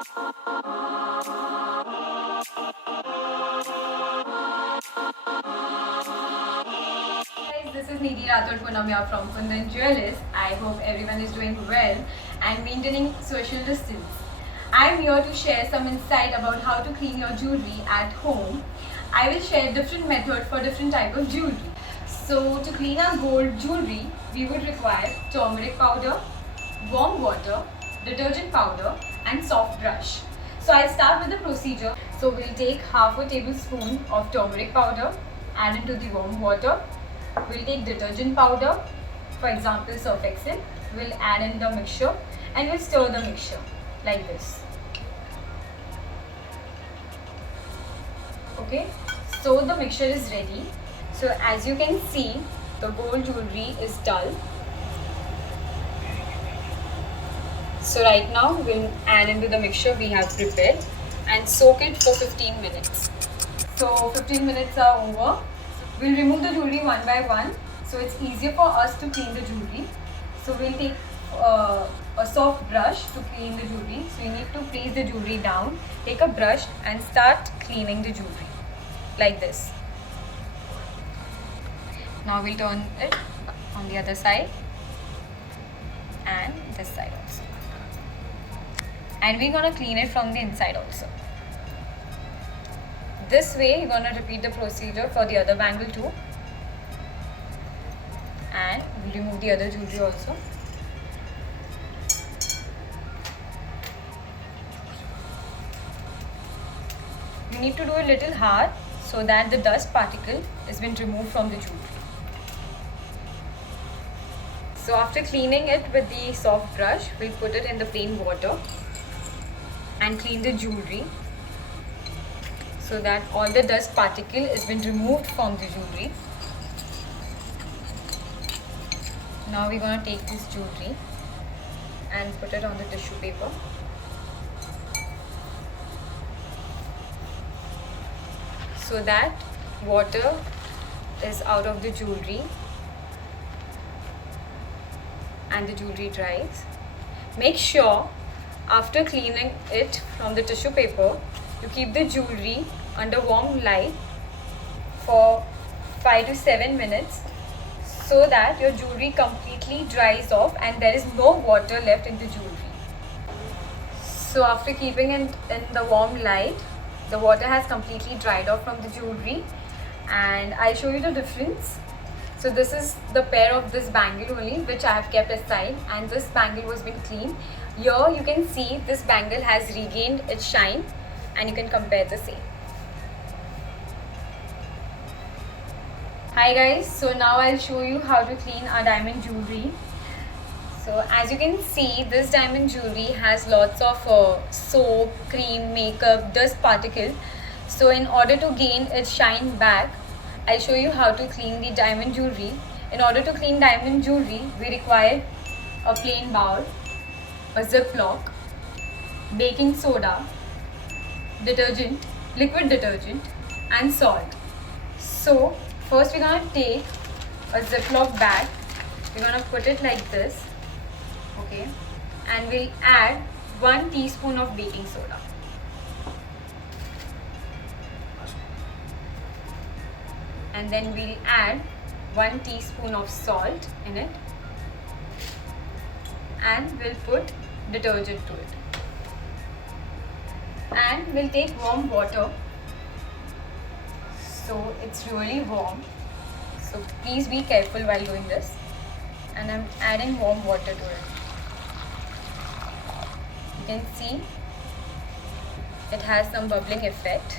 Guys, this is Nidhi Rathod Punamya from Kundan Jewelers. I hope everyone is doing well and maintaining social distance. I am here to share some insight about how to clean your jewelry at home. I will share different methods for different type of jewelry. So to clean our gold jewelry, we would require turmeric powder, warm water, detergent powder and soft brush. So I'll start with the procedure. So we'll take half a tablespoon of turmeric powder, add into the warm water. We'll take detergent powder, for example Surf Excel. We'll add in the mixture and we'll stir the mixture like this. Okay, so the mixture is ready. So as you can see, the gold jewelry is dull. So right now we'll add into the mixture we have prepared and soak it for 15 minutes. So 15 minutes are over. We'll remove the jewelry one by one, so it's easier for us to clean the jewelry. So we'll take a soft brush to clean the jewelry. So you need to place the jewelry down, take a brush and start cleaning the jewelry like this. Now we'll turn it on the other side and this side also. And we're gonna clean it from the inside also. This way you're gonna repeat the procedure for the other bangle too. And we'll remove the other jewelry also. You need to do a little hard so that the dust particle has been removed from the jewelry. So after cleaning it with the soft brush, we'll put it in the plain water and clean the jewelry so that all the dust particle has been removed from the jewelry. Now we're going to take this jewelry and put it on the tissue paper. So that water is out of the jewelry and the jewelry dries. Make sure after cleaning it from the tissue paper, you keep the jewelry under warm light for 5 to 7 minutes so that your jewelry completely dries off and there is no water left in the jewelry. So after keeping it in the warm light, the water has completely dried off from the jewelry and I'll show you the difference. So this is the pair of this bangle only which I have kept aside, and this bangle was been cleaned. Here you can see this bangle has regained its shine and you can compare the same. Hi guys, so now I'll show you how to clean our diamond jewelry. So as you can see, this diamond jewelry has lots of soap, cream, makeup, dust particle. So in order to gain its shine back, I'll show you how to clean the diamond jewelry. In order to clean diamond jewelry, we require a plain bowl, a ziplock, baking soda, detergent, liquid detergent and salt. So first we're going to take a ziplock bag, we're going to put it like this, okay, and we'll add 1 teaspoon of baking soda. And then we'll add 1 teaspoon of salt in it and we'll put detergent to it. And we'll take warm water. So it's really warm. So please be careful while doing this. And I'm adding warm water to it. You can see it has some bubbling effect.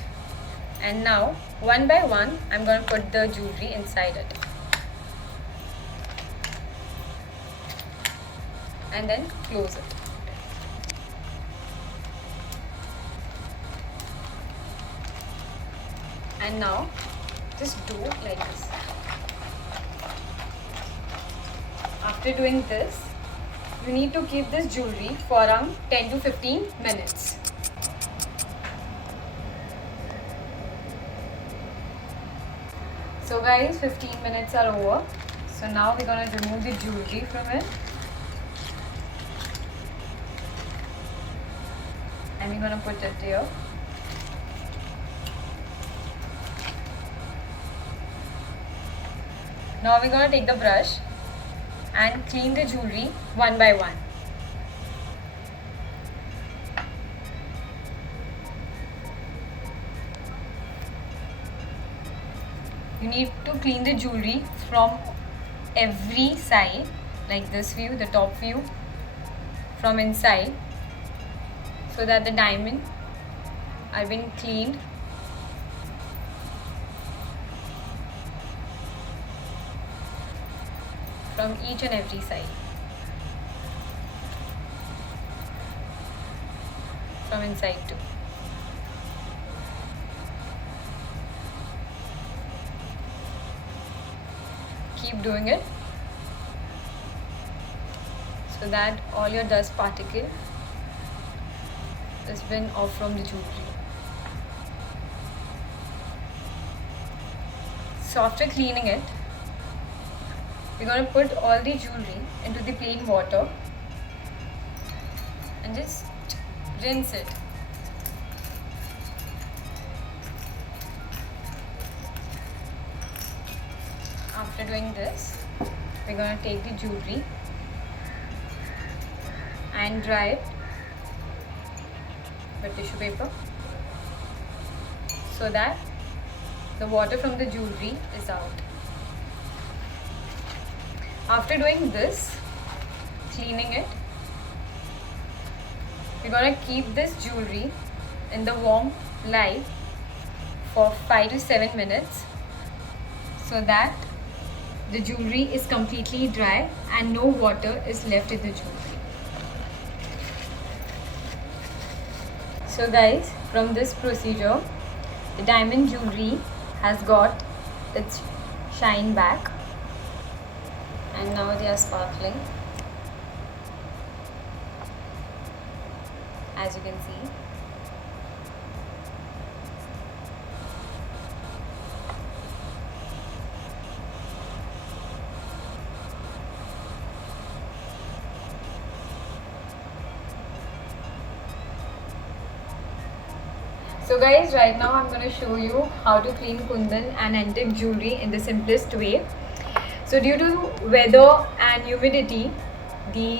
And now, one by one, I'm going to put the jewelry inside it. And then close it. And now, just do like this. After doing this, you need to keep this jewelry for around 10 to 15 minutes. So guys, 15 minutes are over. So now we're going to remove the jewelry from it. and we're gonna put it here. Now we're gonna take the brush and clean the jewelry one by one. You need to clean the jewelry from every side, like this view, the top view, from inside, so that the diamond are being cleaned. From each and every side. From inside too. Keep doing it so that all your dust particle has been off from the jewelry. So after cleaning it, we're going to put all the jewelry into the plain water and just rinse it. After doing this, we're going to take the jewelry and dry it with tissue paper so that the water from the jewelry is out. After doing this, cleaning it, we're going to keep this jewelry in the warm light for 5 to 7 minutes so that the jewelry is completely dry and no water is left in the jewelry. So guys, from this procedure, the diamond jewelry has got its shine back. And now they are sparkling, as you can see. So guys, right now I'm going to show you how to clean kundan and antique jewelry in the simplest way. So due to weather and humidity, the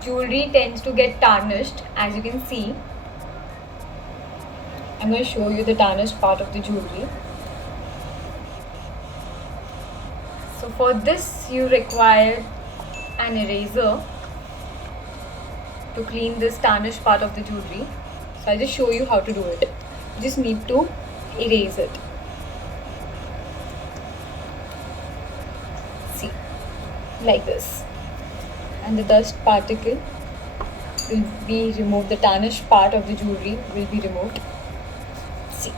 jewelry tends to get tarnished, as you can see. I'm going to show you the tarnished part of the jewelry. So for this you require an eraser to clean this tarnished part of the jewelry. So I'll just show you how to do it. You just need to erase it. Like this, and the dust particle will be removed, the tarnished part of the jewelry will be removed. See,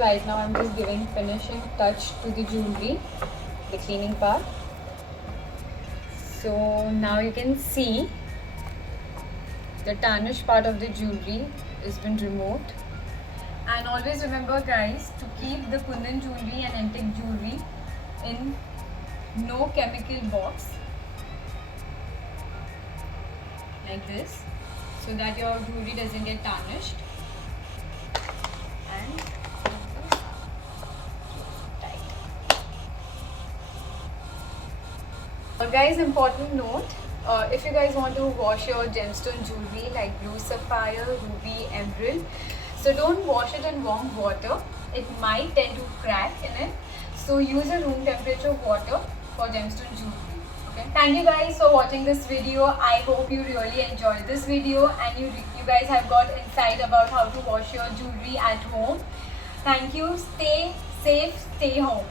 right now I'm just giving finishing touch to the jewelry, the cleaning part. So now you can see the tarnished part of the jewelry has been removed. And always remember guys, to keep the kundan jewelry and antique jewelry in no chemical box like this, so that your jewelry doesn't get tarnished. And tight. Guys, important note, if you guys want to wash your gemstone jewelry like blue sapphire, ruby, emerald, so don't wash it in warm water. It might tend to crack in it. So use a room temperature water for gemstone jewelry. Okay. Thank you guys for watching this video. I hope you really enjoyed this video and you guys have got insight about how to wash your jewelry at home. Thank you. Stay safe. Stay home.